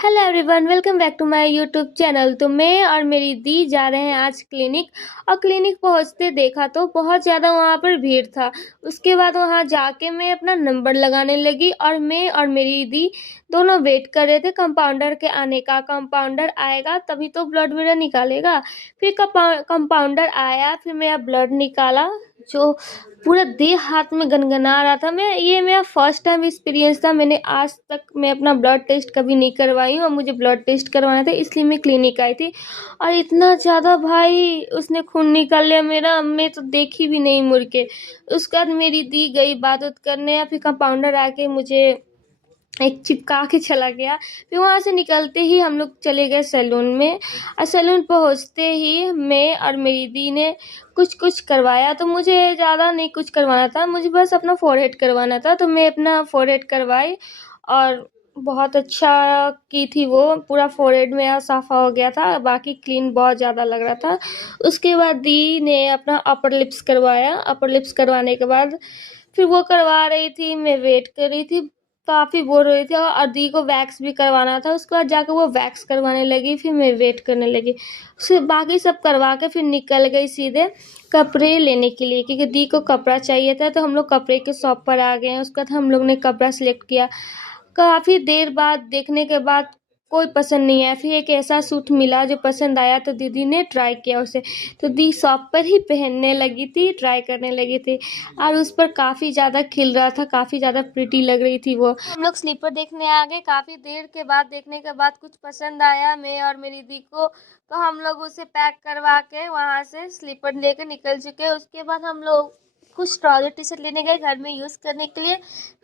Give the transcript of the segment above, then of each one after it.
Hello everyone, welcome back to my YouTube channel. तो मैं और मेरी दी जा रहे हैं आज क्लिनिक। और क्लिनिक पहुंचते देखा तो बहुत ज़्यादा वहां पर भीड़ था। उसके बाद वहां जाके मैं अपना नंबर लगाने लगी और मैं और मेरी दी दोनों वेट कर रहे थे कंपाउंडर के आने का। कंपाउंडर आएगा तभी तो ब्लड मेरा निकालेगा। फिर कंपाउंडर आया, फिर मेरा ब्लड निकाला जो पूरा देह हाथ में गनगना रहा था। ये मेरा फर्स्ट टाइम एक्सपीरियंस था। मैंने आज तक मैं अपना ब्लड टेस्ट कभी नहीं करवाई हूँ और मुझे ब्लड टेस्ट करवाना था, इसलिए मैं क्लिनिक आई थी। और इतना ज़्यादा भाई उसने खून निकाल लिया मेरा, मैं तो देखी भी नहीं मुड़ के। उसके बाद मेरी दी गई इबादत करने, या फिर कंपाउंडर आके मुझे एक चिपका के चला गया। फिर वहाँ से निकलते ही हम लोग चले गए सैलून में। और सैलून पहुँचते ही मैं और मेरी दी ने कुछ कुछ करवाया। तो मुझे ज़्यादा नहीं कुछ करवाना था, मुझे बस अपना फोरहेड करवाना था। तो मैं अपना फोरहेड करवाई और बहुत अच्छा की थी वो। पूरा फोरहेड मेरा साफ़ा हो गया था, बाकी क्लीन बहुत ज़्यादा लग रहा था। उसके बाद दी ने अपना अपर लिप्स करवाया। अपर लिप्स करवाने के बाद फिर वो करवा रही थी, मैं वेट कर रही थी। काफ़ी बोर हो रही थी और दी को वैक्स भी करवाना था। उसके बाद जाकर वो वैक्स करवाने लगी, फिर मैं वेट करने लगी। उसके बाकी सब करवा के फिर निकल गई सीधे कपड़े लेने के लिए, क्योंकि दी को कपड़ा चाहिए था। तो हम लोग कपड़े के शॉप पर आ गए। उसके बाद हम लोग ने कपड़ा सिलेक्ट किया। काफ़ी देर बाद देखने के बाद कोई पसंद नहीं आया। फिर एक ऐसा सूट मिला जो पसंद आया, तो दीदी ने ट्राई किया उसे। तो दी शॉप पर ही पहनने लगी थी, ट्राई करने लगी थी। और उस पर काफ़ी ज़्यादा खिल रहा था, काफ़ी ज़्यादा प्रिटी लग रही थी वो। हम लोग स्लीपर देखने आ गए। काफ़ी देर के बाद देखने के बाद कुछ पसंद आया मैं और मेरी दी को, तो हम लोग उसे पैक करवा के वहाँ से स्लीपर लेकर निकल चुके। उसके बाद हम लोग कुछ ट्राउजर टी शर्ट लेने गए घर में यूज़ करने के लिए।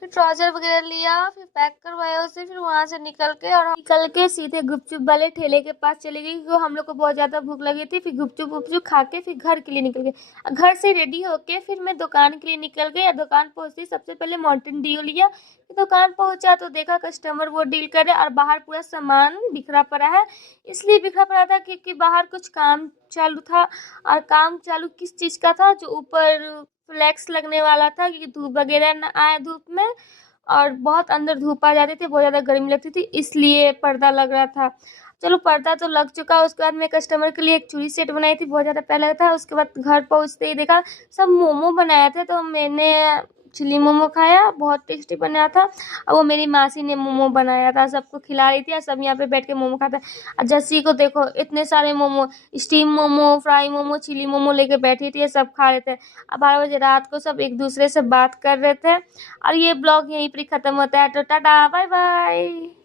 फिर ट्राउजर वगैरह लिया, फिर पैक करवाया उसे। फिर वहाँ से निकल के सीधे गुपचुप वाले ठेले के पास चली गई, क्योंकि हम लोग को बहुत ज़्यादा भूख लगी थी। फिर गुपचुप वुपचुप खा के फिर घर के लिए निकल गए। घर से रेडी होके फिर मैं दुकान के लिए निकल गई। दुकान पहुँचती सबसे पहले माउंटेन ड्यू लिया। दुकान पहुँचा तो देखा कस्टमर वो डील कर रहे और बाहर पूरा सामान बिखरा पड़ा है। इसलिए बिखरा पड़ा था क्योंकि बाहर कुछ काम चालू था। और काम चालू किस चीज़ का था, जो ऊपर फ्लैक्स लगने वाला था, क्योंकि धूप वगैरह ना आए धूप में। और बहुत अंदर धूप आ जाती थी, बहुत ज़्यादा गर्मी लगती थी, इसलिए पर्दा लग रहा था। चलो पर्दा तो लग चुका। उसके बाद मैं कस्टमर के लिए एक चूड़ी सेट बनाई थी, बहुत ज़्यादा प्यारा लगा था। उसके बाद घर पहुँचते ही देखा सब मोमो बनाए थे, तो मैंने चिली मोमो खाया, बहुत टेस्टी बना था। और वो मेरी मासी ने मोमो बनाया था, सबको खिला रही थी और सब यहाँ पे बैठ के मोमो खाते। और जस्सी को देखो इतने सारे momo, steam momo, fry momo, chilli momo लेके बैठी थी, सब खा रहे थे। अब 12 बजे रात को सब एक दूसरे से बात कर रहे थे। और ये ब्लॉग यहीं पर ख़त्म होता है। तो टाटा, बाय बाय।